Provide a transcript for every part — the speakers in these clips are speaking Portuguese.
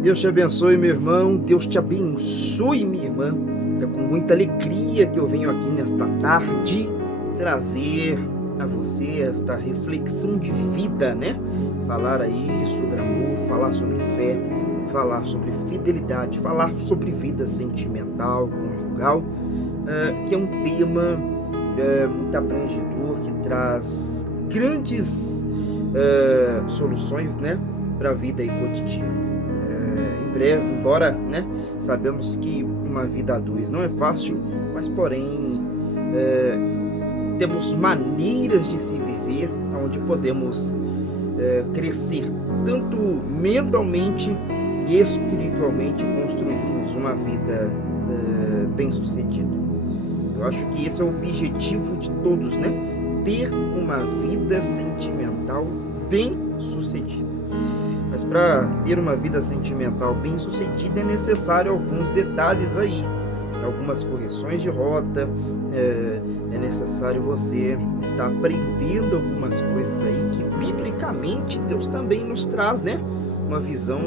Deus te abençoe, meu irmão. Deus te abençoe, minha irmã. É com muita alegria que eu venho aqui nesta tarde trazer a você esta reflexão de vida, né? Falar aí sobre amor, falar sobre fé, falar sobre fidelidade, falar sobre vida sentimental, conjugal, que é um tema muito abrangedor, que traz grandes soluções, né, para a vida aí cotidiana. Em breve, embora, né, sabemos que uma vida a dois não é fácil, mas porém temos maneiras de se viver onde podemos crescer, tanto mentalmente e espiritualmente, construirmos uma vida bem-sucedida. Eu acho que esse é o objetivo de todos, né? Ter uma vida sentimental bem-sucedida. Mas para ter uma vida sentimental bem-sucedida é necessário alguns detalhes aí, algumas correções de rota, é necessário você estar aprendendo algumas coisas aí que biblicamente Deus também nos traz, né? Uma visão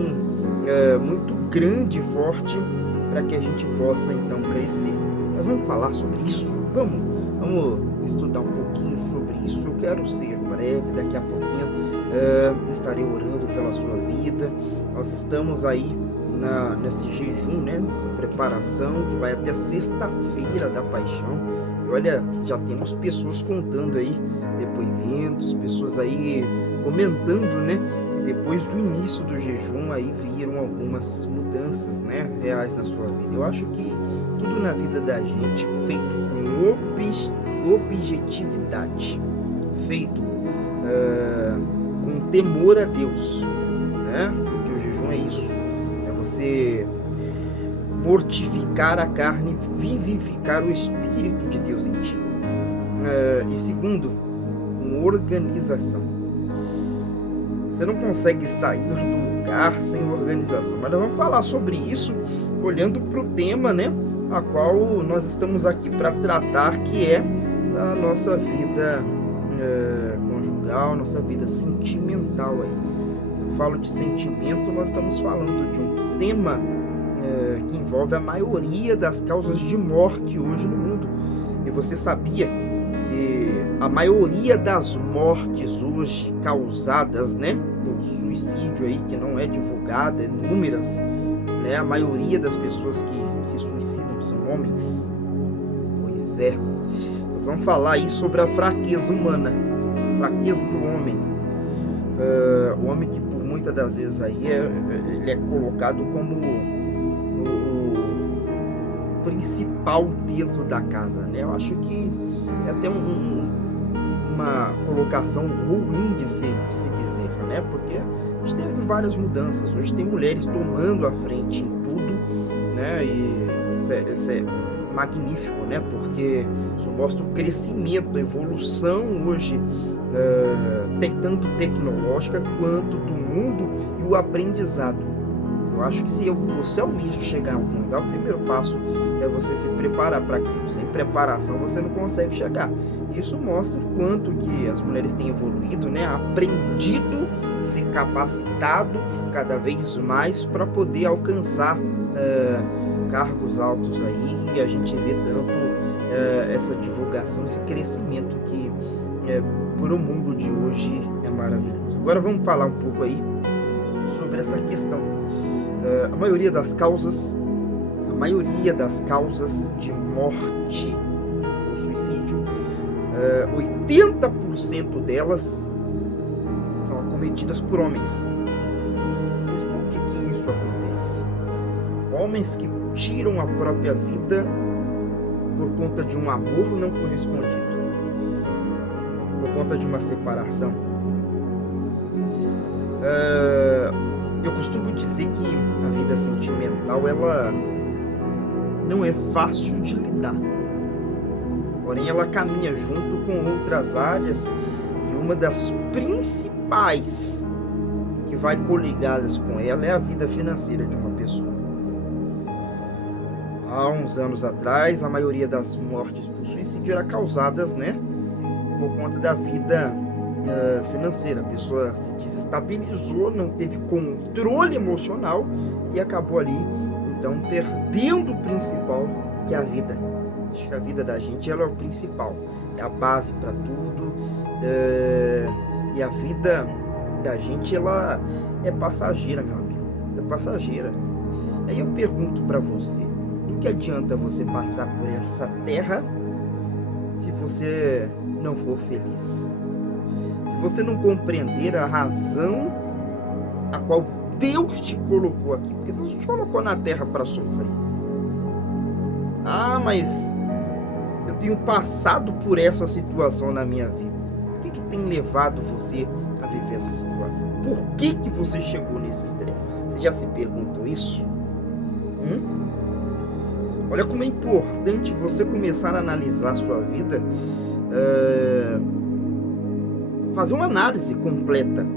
muito grande e forte para que a gente possa então crescer. Nós vamos falar sobre isso? Vamos estudar um pouquinho sobre isso. Eu quero ser breve, daqui a pouquinho estarei orando pela sua vida. Nós estamos aí nesse jejum, né? Nessa preparação que vai até sexta-feira da paixão. E olha, já temos pessoas contando aí depoimentos, pessoas aí comentando, né? Que depois do início do jejum aí viram algumas mudanças, né? Reais na sua vida. Eu acho que tudo na vida da gente feito com objetividade, feito com temor a Deus, né? Porque o jejum é isso, é você mortificar a carne, vivificar o Espírito de Deus em ti. E segundo, com organização. Você não consegue sair do lugar sem organização, mas nós vamos falar sobre isso olhando para o tema, né, a qual nós estamos aqui para tratar, que é a nossa vida conjugal, nossa vida sentimental aí. Eu falo de sentimento, nós estamos falando de um tema que envolve a maioria das causas de morte hoje no mundo. E você sabia que a maioria das mortes hoje causadas, né, por suicídio aí, que não é divulgada, é inúmeras, né, a maioria das pessoas que se suicidam são homens? Pois é. Nós vamos falar aí sobre a fraqueza humana, a fraqueza do homem. O homem que por muitas das vezes aí ele é colocado como o principal dentro da casa, né? Eu acho que é até uma colocação ruim de se dizer, né? Porque a gente teve várias mudanças. Hoje tem mulheres tomando a frente em tudo, né? E isso é magnífico, né? Porque isso mostra o crescimento, a evolução hoje, tanto tecnológica quanto do mundo, e o aprendizado. Eu acho que se você almeja chegar em algum lugar, o primeiro passo é você se preparar para aquilo. Sem preparação você não consegue chegar. Isso mostra o quanto que as mulheres têm evoluído, né? Aprendido, se capacitado cada vez mais para poder alcançar cargos altos aí, e a gente vê tanto essa divulgação, esse crescimento que para o mundo de hoje é maravilhoso. Agora vamos falar um pouco aí sobre essa questão. A maioria das causas de morte por suicídio, 80% delas são acometidas por homens. Mas por que isso acontece? Homens que tiram a própria vida por conta de um amor não correspondido, por conta de uma separação. Eu costumo dizer que a vida sentimental ela não é fácil de lidar, porém ela caminha junto com outras áreas, e uma das principais que vai coligadas com ela é a vida financeira de uma pessoa. Há uns anos atrás, a maioria das mortes por suicídio era causadas, né, tomou conta da vida financeira. A pessoa se desestabilizou, não teve controle emocional e acabou ali, então, perdendo o principal, que é a vida. Acho que a vida da gente, ela é o principal, é a base para tudo, e a vida da gente, ela é passageira, meu amigo, é passageira. Aí eu pergunto para você, do que adianta você passar por essa terra se você não for feliz? Se você não compreender a razão a qual Deus te colocou aqui, porque Deus te colocou na terra para sofrer. Ah, mas eu tenho passado por essa situação na minha vida. O que tem levado você a viver essa situação? Por que você chegou nesse extremo? Você já se perguntou isso? Olha como é importante você começar a analisar a sua vida, fazer uma análise completa.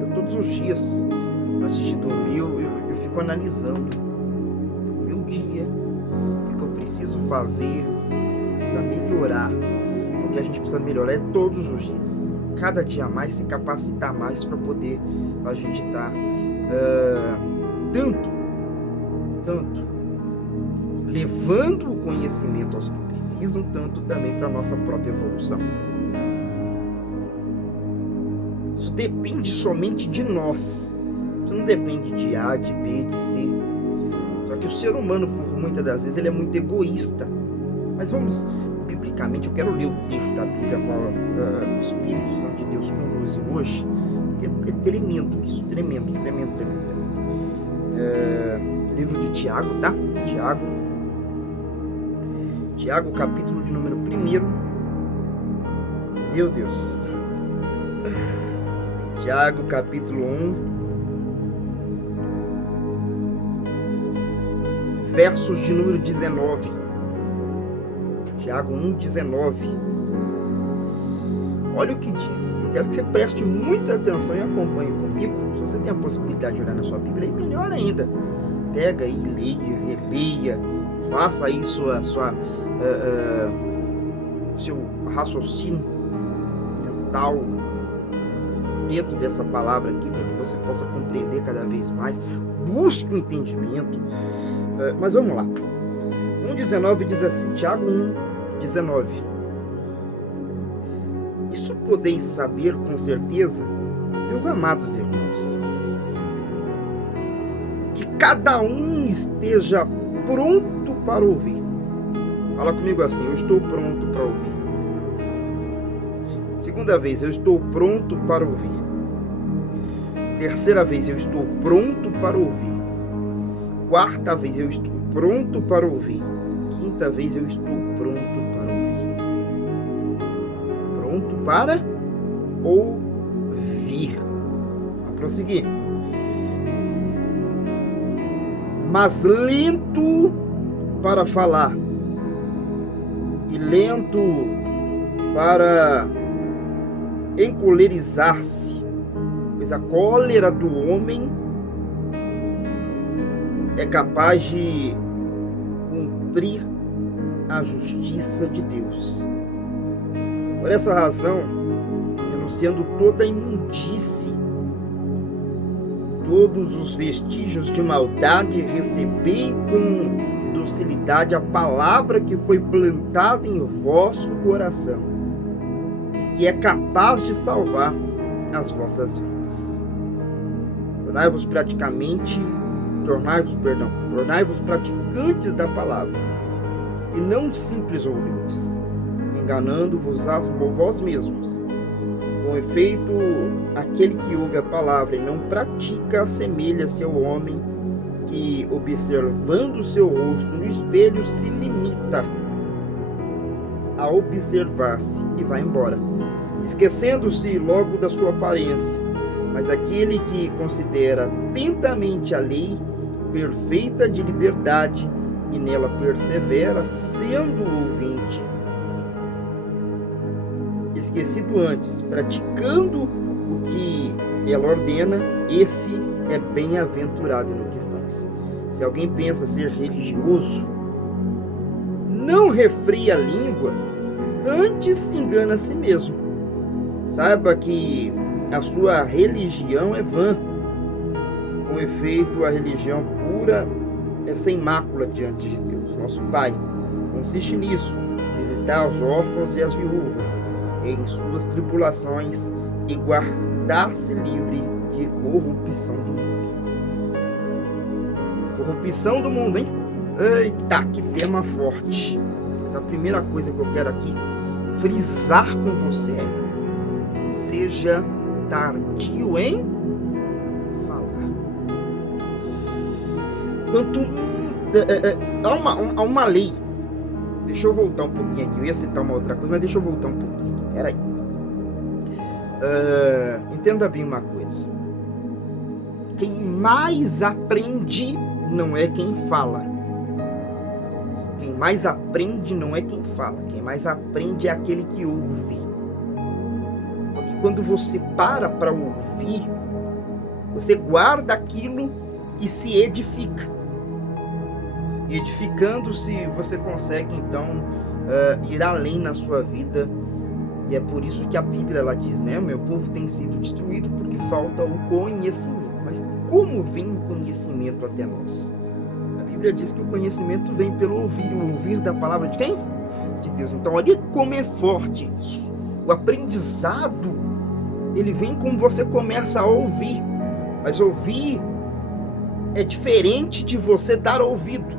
Eu todos os dias, antes de dormir, eu fico analisando o meu dia, o que eu preciso fazer para melhorar, porque a gente precisa melhorar todos os dias, cada dia mais, se capacitar mais para poder a gente estar tanto levando o conhecimento aos que precisam, tanto também para a nossa própria evolução. Isso depende somente de nós. Isso não depende de A, de B, de C. Só que o ser humano, por muitas das vezes, ele é muito egoísta. Mas vamos, biblicamente, eu quero ler o trecho da Bíblia com o Espírito Santo de Deus conosco hoje. É tremendo isso, tremendo. Livro de Tiago, tá? Tiago, capítulo de número 1. Meu Deus. Tiago, capítulo 1, versos de número 19. Tiago 1, 19. Olha o que diz. Eu quero que você preste muita atenção e acompanhe comigo. Se você tem a possibilidade de olhar na sua Bíblia, aí melhor ainda. Pega aí, leia, releia, faça aí seu raciocínio mental dentro dessa palavra aqui, para que você possa compreender cada vez mais. Busque o entendimento. Mas vamos lá. 1,19 diz assim, Tiago 1,19. Isso podeis saber com certeza, meus amados irmãos, que cada um esteja pronto para ouvir. Fala comigo assim, eu estou pronto para ouvir. Segunda vez, eu estou pronto para ouvir. Terceira vez, eu estou pronto para ouvir. Quarta vez, eu estou pronto para ouvir. Quinta vez, eu estou pronto para ouvir. Pronto para ouvir. Vamos prosseguir. Mas lento para falar e lento para encolerizar-se, pois a cólera do homem é capaz de cumprir a justiça de Deus. Por essa razão, renunciando toda a imundície, todos os vestígios de maldade, recebei com docilidade a palavra que foi plantada em vosso coração, que é capaz de salvar as vossas vidas. Tornai-vos praticantes da palavra, e não simples ouvintes, enganando-vos a vós mesmos. Com efeito, aquele que ouve a palavra e não pratica, assemelha-se ao homem que, observando o seu rosto no espelho, se limita a observar-se e vai embora, esquecendo-se logo da sua aparência. Mas aquele que considera atentamente a lei perfeita de liberdade e nela persevera, sendo ouvinte, esquecido antes, praticando o que ela ordena, esse é bem-aventurado no que faz. Se alguém pensa ser religioso, não refreia a língua, antes engana a si mesmo. Saiba que a sua religião é vã. Com efeito, a religião pura é sem mácula diante de Deus, nosso Pai. Consiste nisso: visitar os órfãos e as viúvas em suas tribulações e guardar-se livre de corrupção do mundo. Corrupção do mundo, hein? Eita, que tema forte. Mas a primeira coisa que eu quero aqui frisar com você é: seja tardio em falar. Há uma lei. Deixa eu voltar um pouquinho aqui. Eu ia citar uma outra coisa, mas deixa eu voltar um pouquinho aqui. Peraí. Entenda bem uma coisa. Quem mais aprende não é quem fala. Quem mais aprende não é quem fala. Quem mais aprende é aquele que ouve. Porque quando você para ouvir, você guarda aquilo e se edifica. E edificando-se, você consegue então ir além na sua vida. E é por isso que a Bíblia ela diz, né? O meu povo tem sido destruído porque falta o conhecimento. Mas como vem o conhecimento até nós? A Bíblia diz que o conhecimento vem pelo ouvir. O ouvir da palavra de quem? De Deus. Então olha como é forte isso. O aprendizado, ele vem como você começa a ouvir. Mas ouvir é diferente de você dar ouvido.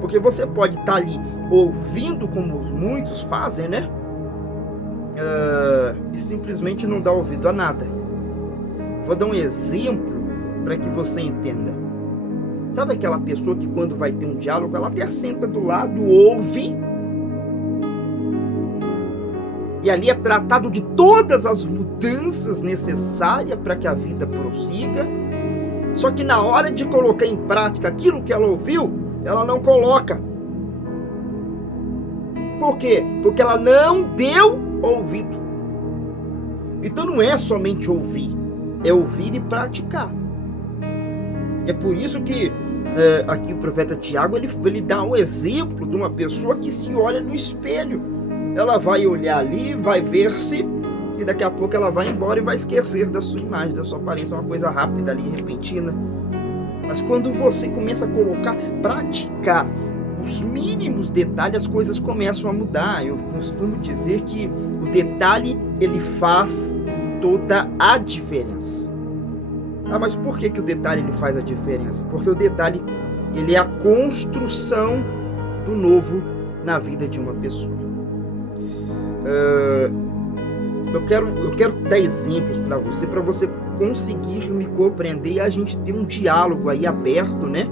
Porque você pode estar ali ouvindo, como muitos fazem, né? E simplesmente não dar ouvido a nada. Vou dar um exemplo para que você entenda. Sabe aquela pessoa que quando vai ter um diálogo, ela até senta do lado, ouve, e ali é tratado de todas as mudanças necessárias para que a vida prossiga. Só que na hora de colocar em prática aquilo que ela ouviu, ela não coloca. Por quê? Porque ela não deu ouvido. Então não é somente ouvir, é ouvir e praticar. É por isso que aqui o profeta Tiago ele dá um exemplo de uma pessoa que se olha no espelho. Ela vai olhar ali, vai ver-se, e daqui a pouco ela vai embora e vai esquecer da sua imagem, da sua aparência, uma coisa rápida ali, repentina. Mas quando você começa a praticar os mínimos detalhes, as coisas começam a mudar. Eu costumo dizer que o detalhe, ele faz toda a diferença. Mas por que o detalhe ele faz a diferença? Porque o detalhe, ele é a construção do novo na vida de uma pessoa. Eu quero dar exemplos para você conseguir me compreender e a gente ter um diálogo aí aberto, né?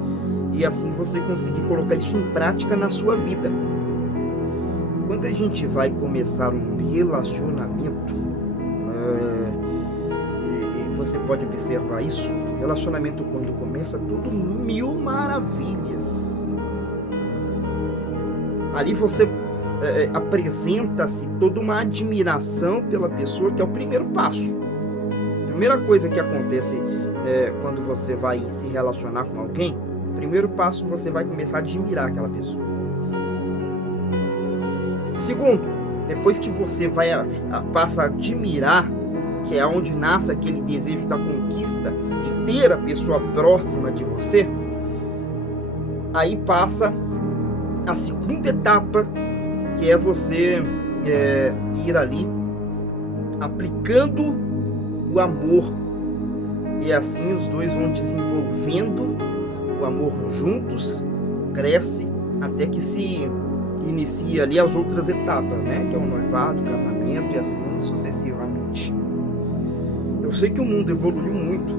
E assim você conseguir colocar isso em prática na sua vida. Quando a gente vai começar um relacionamento, e você pode observar isso, relacionamento quando começa, tudo mil maravilhas. Ali você apresenta-se toda uma admiração pela pessoa, que é o primeiro passo. A primeira coisa que acontece quando você vai se relacionar com alguém, primeiro passo, você vai começar a admirar aquela pessoa. Segundo, depois que você passa a admirar, que é onde nasce aquele desejo da conquista, de ter a pessoa próxima de você, aí passa a segunda etapa, que é você ir ali aplicando o amor, e assim os dois vão desenvolvendo o amor juntos, cresce até que se inicia ali as outras etapas, né? Que é o noivado, o casamento e assim sucessivamente. Eu sei que o mundo evoluiu muito,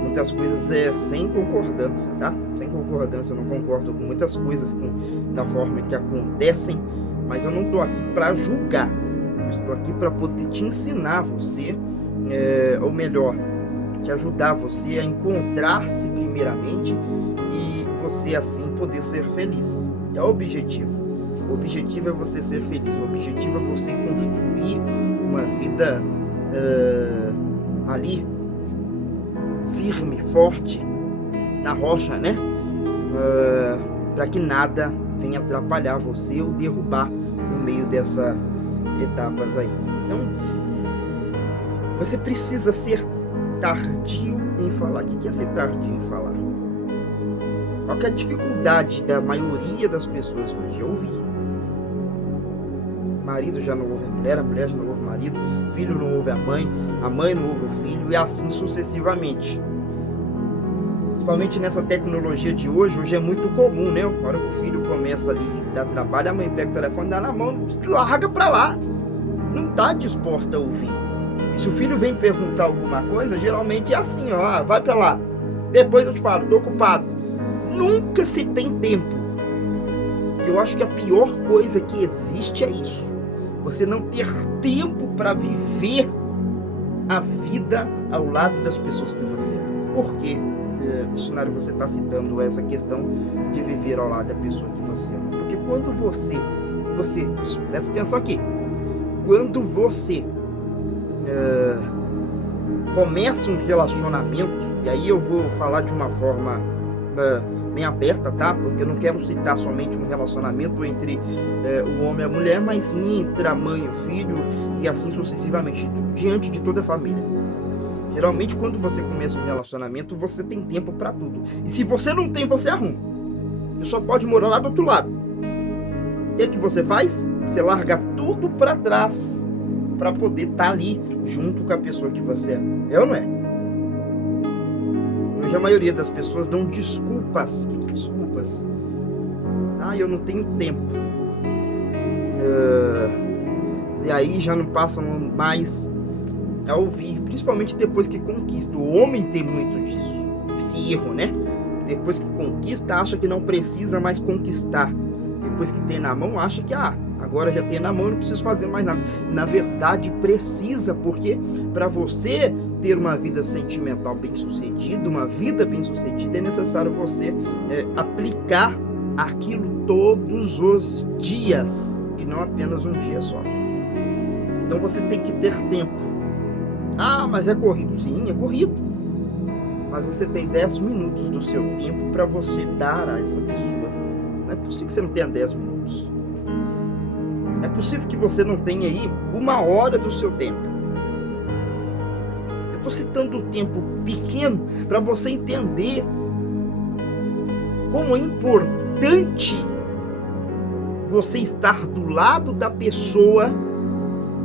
muitas coisas sem concordância, tá? Sem concordância, eu não concordo com muitas coisas da forma que acontecem, mas eu não estou aqui para julgar, eu estou aqui para poder te ensinar você, ou melhor, te ajudar você a encontrar-se primeiramente e você assim poder ser feliz. É o objetivo. O objetivo é você ser feliz. O objetivo é você construir uma vida ali firme, forte, na rocha, né? Para que nada venha atrapalhar você ou derrubar no meio dessas etapas aí. Então, você precisa ser tardio em falar. O que é ser tardio em falar? Qual que é a dificuldade da maioria das pessoas hoje? É ouvir. Marido já não ouve a mulher já não ouve o marido, filho não ouve a mãe não ouve o filho, e assim sucessivamente. Principalmente nessa tecnologia de hoje é muito comum, né? Na hora que o filho começa ali a dar trabalho, a mãe pega o telefone, dá na mão, larga pra lá. Não tá disposta a ouvir. E se o filho vem perguntar alguma coisa, geralmente é assim, ó, vai pra lá. Depois eu te falo, tô ocupado. Nunca se tem tempo. Eu acho que a pior coisa que existe é isso. Você não ter tempo para viver a vida ao lado das pessoas que você ama. Por quê, missionário, você está citando essa questão de viver ao lado da pessoa que você ama? Porque quando você presta atenção aqui, quando você começa um relacionamento, e aí eu vou falar de uma forma bem aberta, tá? Porque eu não quero citar somente um relacionamento entre o homem e a mulher, mas sim entre a mãe e o filho, e assim sucessivamente, diante de toda a família. Geralmente, quando você começa um relacionamento, você tem tempo para tudo. E se você não tem, você arruma. Você só pode morar lá do outro lado. O que você faz? Você larga tudo para trás para poder estar ali junto com a pessoa que você ama. É ou não é? Hoje a maioria das pessoas dão desculpas. Eu não tenho tempo. E aí já não passam mais a ouvir, principalmente depois que conquista. O homem tem muito disso, esse erro, né? Depois que conquista, acha que não precisa mais conquistar. Depois que tem na mão, acha que agora já tem na mão, não preciso fazer mais nada. Na verdade, precisa, porque para você ter uma vida sentimental bem-sucedida, uma vida bem-sucedida, é necessário você aplicar aquilo todos os dias, e não apenas um dia só. Então você tem que ter tempo. Mas é corrido. Sim, é corrido. Mas você tem 10 minutos do seu tempo para você dar a essa pessoa. Não é possível que você não tenha 10 minutos. Não é possível que você não tenha aí 1 hora do seu tempo. Eu estou citando o tempo pequeno para você entender como é importante você estar do lado da pessoa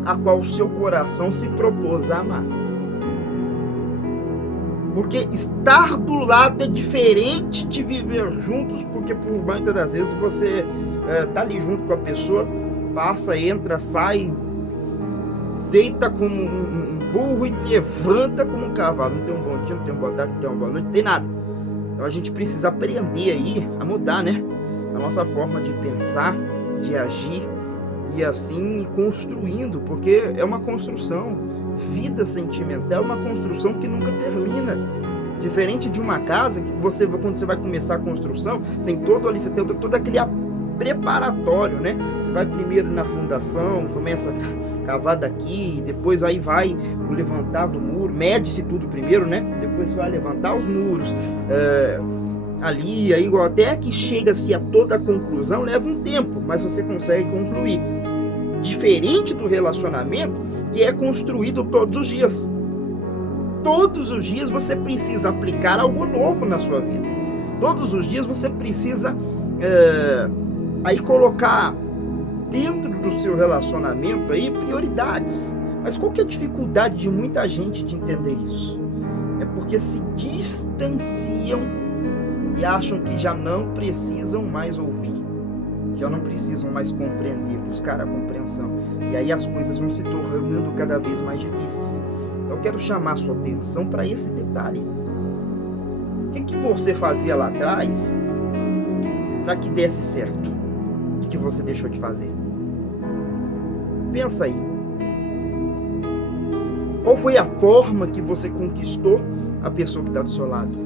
a qual o seu coração se propôs a amar. Porque estar do lado é diferente de viver juntos, porque por muitas das vezes você tá ali junto com a pessoa, passa, entra, sai, deita como um burro e levanta como um cavalo. Não tem um bom dia, não tem uma boa tarde, não tem uma boa noite, não tem nada. Então a gente precisa aprender aí a mudar, né? A nossa forma de pensar, de agir, e assim ir construindo, porque é uma construção. Vida sentimental é uma construção que nunca termina. Diferente de uma casa que você, quando você vai começar a construção, tem todo ali, você tem todo aquele preparatório, né? Você vai primeiro na fundação, começa a cavar daqui, depois aí vai levantar do muro, mede-se tudo primeiro, né? Depois vai levantar os muros, ali, aí até que chega-se a toda a conclusão, leva um tempo, mas você consegue concluir. Diferente do relacionamento, que é construído todos os dias. Todos os dias você precisa aplicar algo novo na sua vida. Todos os dias você precisa aí colocar dentro do seu relacionamento aí prioridades. Mas qual que é a dificuldade de muita gente de entender isso? É porque se distanciam e acham que já não precisam mais ouvir, já não precisam mais compreender, buscar a compreensão. E aí as coisas vão se tornando cada vez mais difíceis. Então eu quero chamar a sua atenção para esse detalhe. O que você fazia lá atrás para que desse certo? O que você deixou de fazer? Pensa aí. Qual foi a forma que você conquistou a pessoa que está do seu lado?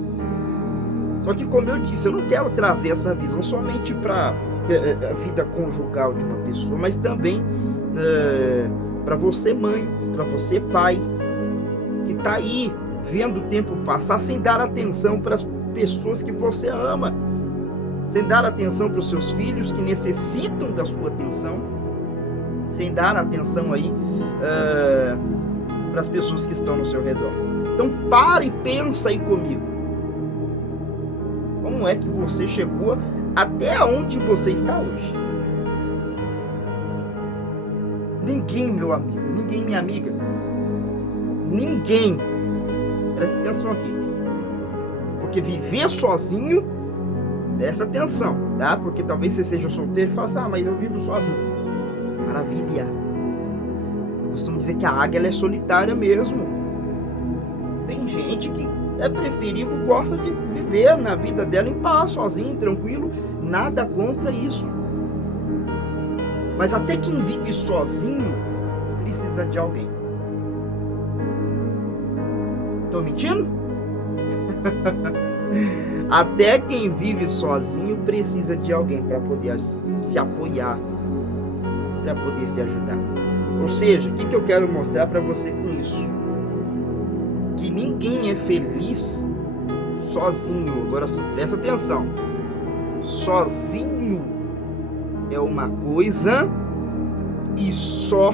Só que, como eu disse, eu não quero trazer essa visão somente para a vida conjugal de uma pessoa, mas também para você mãe, para você pai, que está aí vendo o tempo passar sem dar atenção para as pessoas que você ama, sem dar atenção para os seus filhos que necessitam da sua atenção. sem dar atenção aí para as pessoas que estão no seu redor. Então para e pensa aí comigo. Como é que você chegou até onde você está hoje? Ninguém, meu amigo, ninguém, minha amiga, ninguém, presta atenção aqui, porque viver sozinho, presta atenção, tá? Porque talvez você seja solteiro e fale assim, mas eu vivo sozinho. Maravilha. Eu costumo dizer que a águia ela é solitária mesmo. Tem gente que é preferível, gosta de viver na vida dela em paz, sozinho, tranquilo, nada contra isso. Mas até quem vive sozinho precisa de alguém. Tô mentindo? Até quem vive sozinho precisa de alguém para poder se apoiar, para poder se ajudar. Ou seja, o que eu quero mostrar para você com isso? Que ninguém é feliz sozinho. Agora sim, presta atenção. Sozinho é uma coisa e só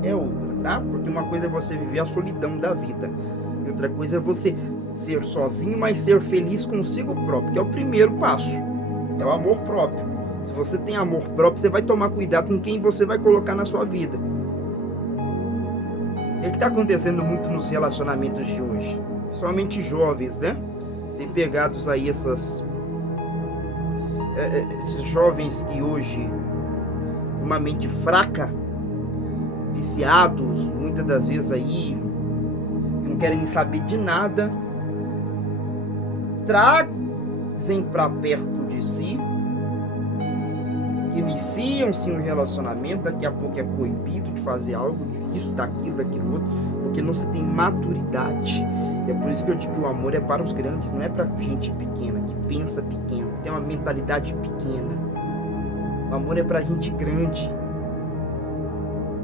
é outra, tá? Porque uma coisa é você viver a solidão da vida e outra coisa é você ser sozinho, mas ser feliz consigo próprio, que é o primeiro passo, é o amor próprio. Se você tem amor próprio, você vai tomar cuidado com quem você vai colocar na sua vida. É o que está acontecendo muito nos relacionamentos de hoje, principalmente jovens, né? Tem pegados aí esses jovens que hoje, uma mente fraca, viciados, muitas das vezes aí, não querem saber de nada, trazem para perto de si, iniciam-se um relacionamento, daqui a pouco é proibido de fazer algo, disso, daquilo, daquilo outro, porque não se tem maturidade. E é por isso que eu digo que o amor é para os grandes, não é para gente pequena, que pensa pequeno, tem uma mentalidade pequena. O amor é para gente grande,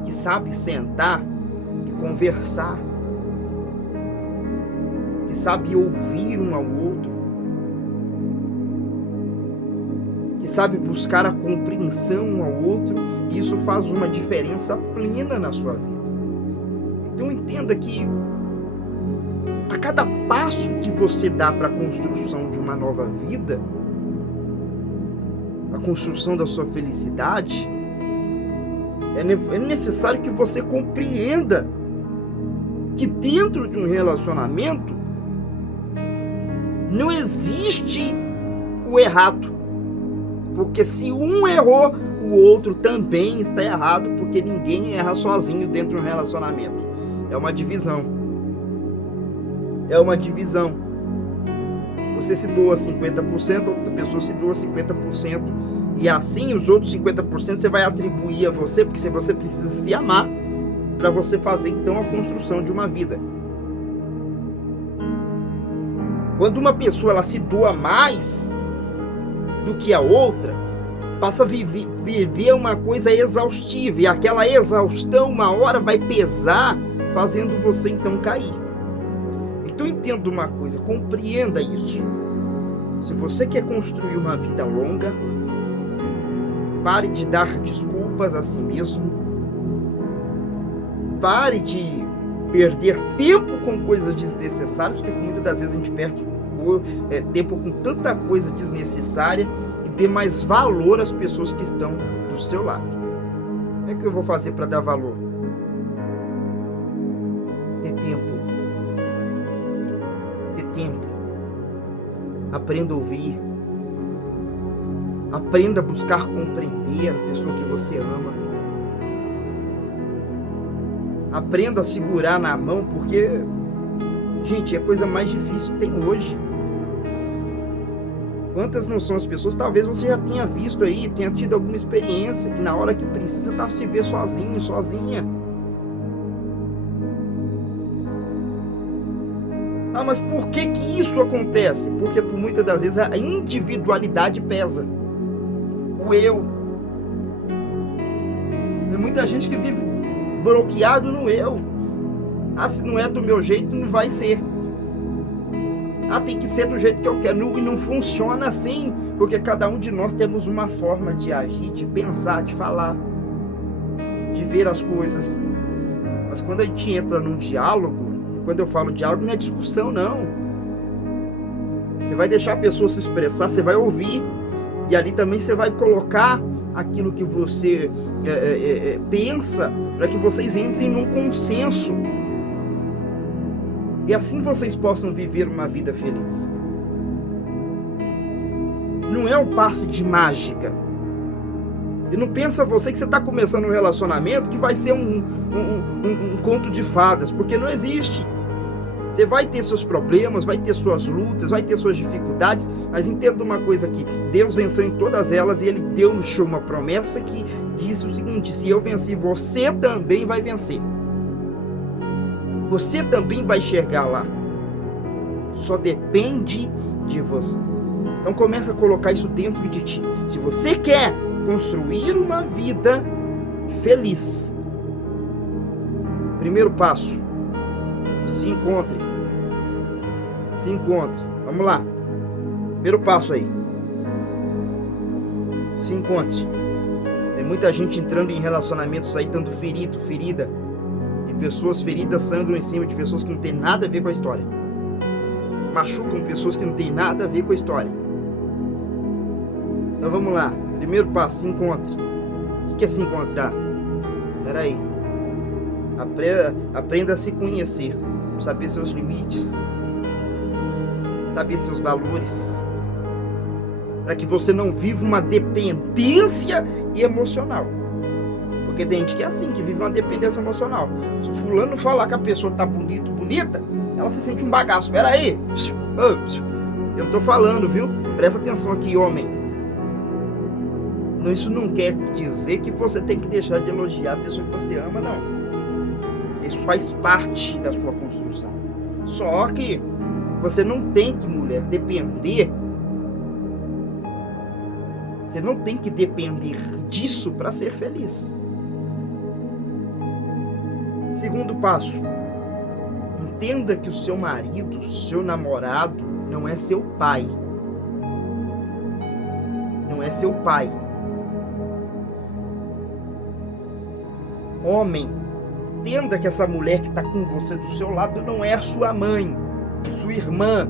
que sabe sentar e conversar, que sabe ouvir um ao outro, que sabe buscar a compreensão um ao outro, e isso faz uma diferença plena na sua vida. Então entenda que a cada passo que você dá para a construção de uma nova vida, a construção da sua felicidade, é necessário que você compreenda que dentro de um relacionamento não existe o errado. Porque se um errou, o outro também está errado, porque ninguém erra sozinho dentro de um relacionamento. É uma divisão. É uma divisão. Você se doa 50%, outra pessoa se doa 50%. E assim os outros 50% você vai atribuir a você, porque você precisa se amar para você fazer então a construção de uma vida. Quando uma pessoa ela se doa mais do que a outra, passa a viver uma coisa exaustiva, e aquela exaustão uma hora vai pesar, fazendo você então cair. Então entenda uma coisa, compreenda isso. Se você quer construir uma vida longa, pare de dar desculpas a si mesmo, pare de perder tempo com coisas desnecessárias, porque muitas das vezes a gente perde tempo com tanta coisa desnecessária, e dê mais valor às pessoas que estão do seu lado. Como é que eu vou fazer para dar valor? Dê tempo. Dê tempo. Aprenda a ouvir. Aprenda a buscar compreender a pessoa que você ama. Aprenda a segurar na mão, porque, gente, é a coisa mais difícil que tem hoje. Quantas não são as pessoas, talvez você já tenha visto aí, tenha tido alguma experiência, que na hora que precisa tá se ver sozinho, sozinha. Ah, mas por que isso acontece? Porque por muitas das vezes a individualidade pesa. O eu. Tem muita gente que vive bloqueado no eu. Ah, se não é do meu jeito, não vai ser. Ah, tem que ser do jeito que eu quero. E não funciona assim, porque cada um de nós temos uma forma de agir, de pensar, de falar, de ver as coisas. Mas quando a gente entra num diálogo, quando eu falo diálogo, não é discussão, não. Você vai deixar a pessoa se expressar, você vai ouvir, e ali também você vai colocar aquilo que você pensa, para que vocês entrem num consenso. E assim vocês possam viver uma vida feliz. Não é um passe de mágica. E não pensa você que você está começando um relacionamento que vai ser um conto de fadas, porque não existe. Você vai ter seus problemas, vai ter suas lutas, vai ter suas dificuldades, mas entenda uma coisa aqui: Deus venceu em todas elas e Ele deu no show uma promessa que diz o seguinte: se eu venci, você também vai vencer. Você também vai chegar lá. Só depende de você. Então começa a colocar isso dentro de ti. Se você quer construir uma vida feliz, primeiro passo: se encontre. Se encontre. Vamos lá. Primeiro passo aí. Se encontre. Tem muita gente entrando em relacionamentos aí, tanto ferida. E pessoas feridas sangram em cima de pessoas que não tem nada a ver com a história. Machucam pessoas que não tem nada a ver com a história. Então vamos lá. Primeiro passo: se encontre. O que é se encontrar? Espera aí. Aprenda a se conhecer. Saber seus limites, saber seus valores, para que você não viva uma dependência emocional. Porque tem gente que é assim, que vive uma dependência emocional. Se o fulano falar que a pessoa tá bonita, ela se sente um bagaço. Pera aí, eu não tô falando, viu? Presta atenção aqui, homem. Isso não quer dizer que você tem que deixar de elogiar a pessoa que você ama, não. Isso faz parte da sua construção. Só que você não tem que, mulher, depender. Você não tem que depender disso para ser feliz. Segundo passo: entenda que o seu marido, seu namorado, não é seu pai. Não é seu pai. Homem, entenda que essa mulher que está com você do seu lado não é a sua mãe, sua irmã.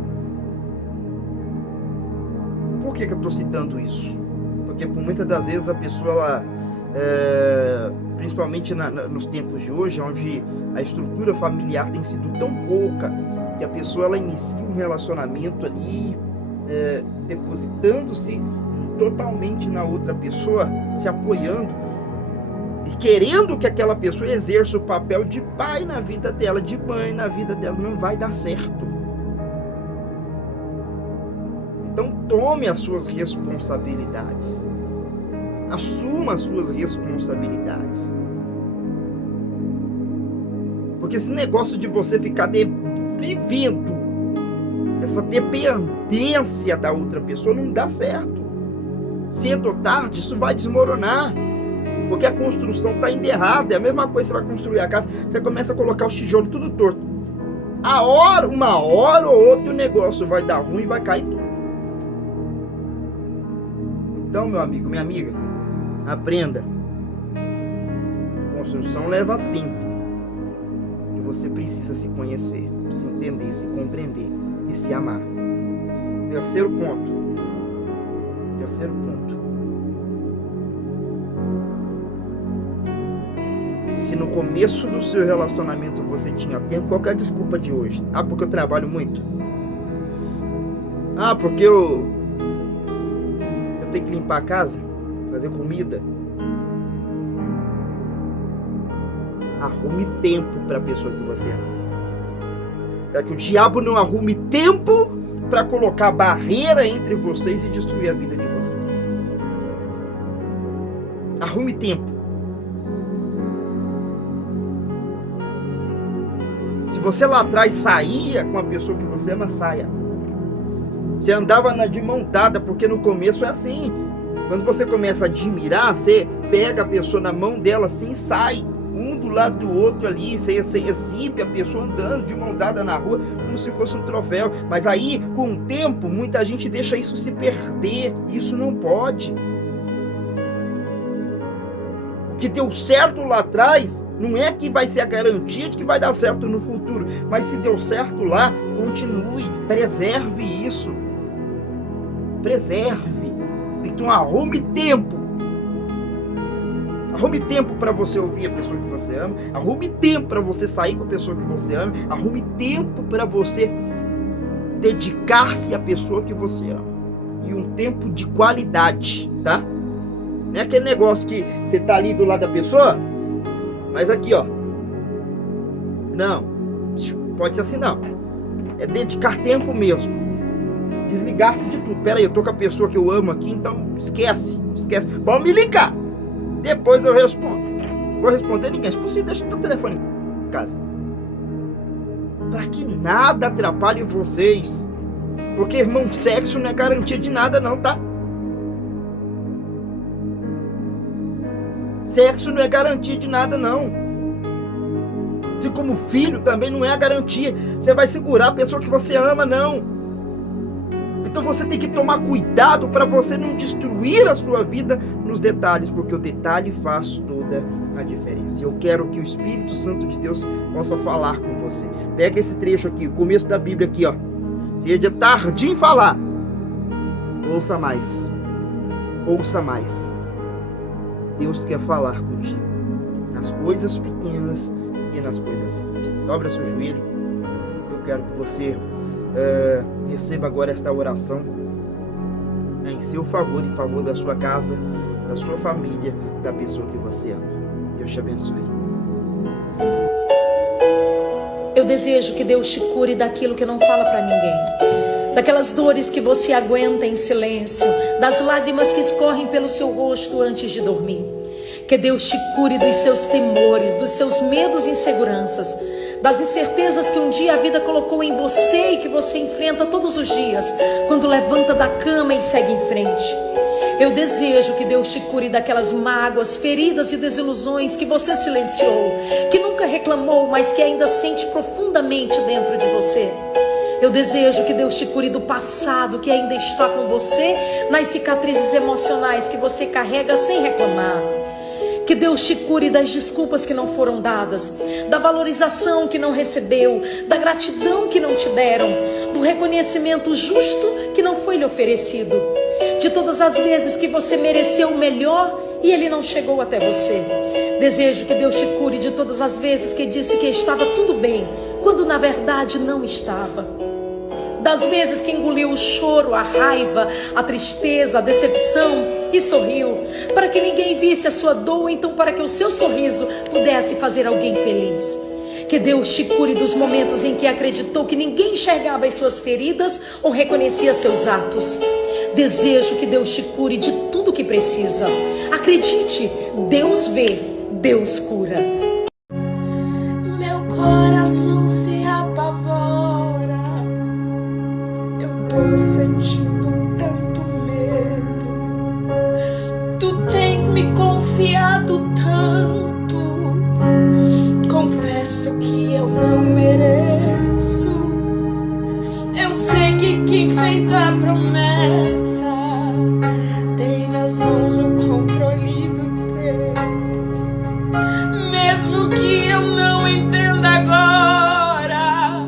Por que eu estou citando isso? Porque por muitas das vezes a pessoa, principalmente nos tempos de hoje, onde a estrutura familiar tem sido tão pouca, que a pessoa ela inicia um relacionamento ali, depositando-se totalmente na outra pessoa, se apoiando, e querendo que aquela pessoa exerça o papel de pai na vida dela, de mãe na vida dela. Não vai dar certo. Então tome as suas responsabilidades. Assuma as suas responsabilidades. Porque esse negócio de você ficar vivendo essa dependência da outra pessoa não dá certo. Cedo ou tarde isso vai desmoronar. Porque a construção está enterrada. É a mesma coisa, você vai construir a casa, você começa a colocar os tijolos tudo torto. Uma hora ou outra que o negócio vai dar ruim e vai cair tudo. Então, meu amigo, minha amiga, aprenda. Construção leva tempo. E você precisa se conhecer, se entender, se compreender e se amar. Terceiro ponto. Se no começo do seu relacionamento você tinha tempo, qual que é a desculpa de hoje? Porque eu trabalho muito. Porque eu tenho que limpar a casa, fazer comida. Arrume tempo para a pessoa que você ama. Para que o diabo não arrume tempo para colocar barreira entre vocês e destruir a vida de vocês. Arrume tempo. Se você lá atrás saía com a pessoa que você ama, saia. Você andava de mão dada, porque no começo é assim. Quando você começa a admirar, você pega a pessoa na mão dela assim e sai. Um do lado do outro ali, você exibe a pessoa andando de mão dada na rua, como se fosse um troféu. Mas aí, com o tempo, muita gente deixa isso se perder. Isso não pode. O que deu certo lá atrás, não é que vai ser a garantia de que vai dar certo no futuro, mas se deu certo lá, continue, preserve isso. Preserve. Então arrume tempo. Arrume tempo para você ouvir a pessoa que você ama. Arrume tempo para você sair com a pessoa que você ama. Arrume tempo para você dedicar-se à pessoa que você ama. E um tempo de qualidade, tá? Não é aquele negócio que você tá ali do lado da pessoa, mas aqui, ó. Não. Pode ser assim, não. É dedicar tempo mesmo. Desligar-se de tudo. Pera aí, eu tô com a pessoa que eu amo aqui, então esquece. Pode me ligar. Depois eu respondo. Vou responder ninguém. Se possível, deixa o teu telefone em casa. Para que nada atrapalhe vocês. Porque, irmão, sexo não é garantia de nada não, tá? Sexo não é garantia de nada não. Assim como filho também não é a garantia. Você vai segurar a pessoa que você ama, não. Então você tem que tomar cuidado para você não destruir a sua vida nos detalhes, porque o detalhe faz toda a diferença. Eu quero que o Espírito Santo de Deus possa falar com você. Pega esse trecho aqui, o começo da Bíblia aqui, ó. Seja tardio em falar, ouça mais. Ouça mais. Deus quer falar contigo nas coisas pequenas e nas coisas simples. Dobra seu joelho. Eu quero que você receba agora esta oração em seu favor, em favor da sua casa, da sua família, da pessoa que você ama. Deus te abençoe. Eu desejo que Deus te cure daquilo que não fala para ninguém, daquelas dores que você aguenta em silêncio, das lágrimas que escorrem pelo seu rosto antes de dormir. Que Deus te cure dos seus temores, dos seus medos e inseguranças, das incertezas que um dia a vida colocou em você e que você enfrenta todos os dias, quando levanta da cama e segue em frente. Eu desejo que Deus te cure daquelas mágoas, feridas e desilusões que você silenciou, que nunca reclamou, mas que ainda sente profundamente dentro de você. Eu desejo que Deus te cure do passado que ainda está com você, nas cicatrizes emocionais que você carrega sem reclamar. Que Deus te cure das desculpas que não foram dadas, da valorização que não recebeu, da gratidão que não te deram, do reconhecimento justo que não foi lhe oferecido, de todas as vezes que você mereceu o melhor e ele não chegou até você. Desejo que Deus te cure de todas as vezes que disse que estava tudo bem, quando na verdade não estava. Das vezes que engoliu o choro, a raiva, a tristeza, a decepção e sorriu, para que ninguém visse a sua dor, então para que o seu sorriso pudesse fazer alguém feliz. Que Deus te cure dos momentos em que acreditou que ninguém enxergava as suas feridas ou reconhecia seus atos. Desejo que Deus te cure de tudo que precisa. Acredite, Deus vê, Deus cura. Meu coração se apavora, eu tô sentindo tanto medo. Tu tens me confiado tanto, confesso que eu não mereço. Eu sei que quem fez a promessa tem nas mãos o controle do tempo. Mesmo que eu não entenda agora,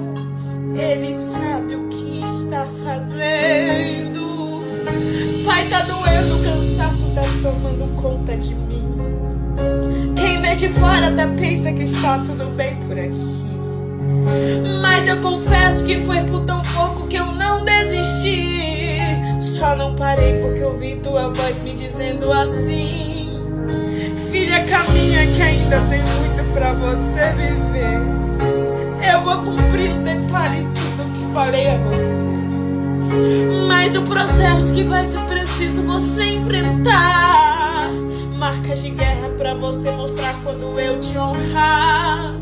Ele sabe o que está fazendo. Pai, tá doendo, o cansaço tá tomando conta de mim. Quem vê de fora até pensa que está tudo bem por aqui, mas eu confesso que foi por tão pouco que eu não desisti. Só não parei porque ouvi tua voz me dizendo assim: filha, caminha que ainda tem muito pra você viver. Eu vou cumprir os detalhes de tudo que falei a você, mas o processo que vai ser preciso você enfrentar. Marcas de guerra pra você mostrar quando eu te honrar.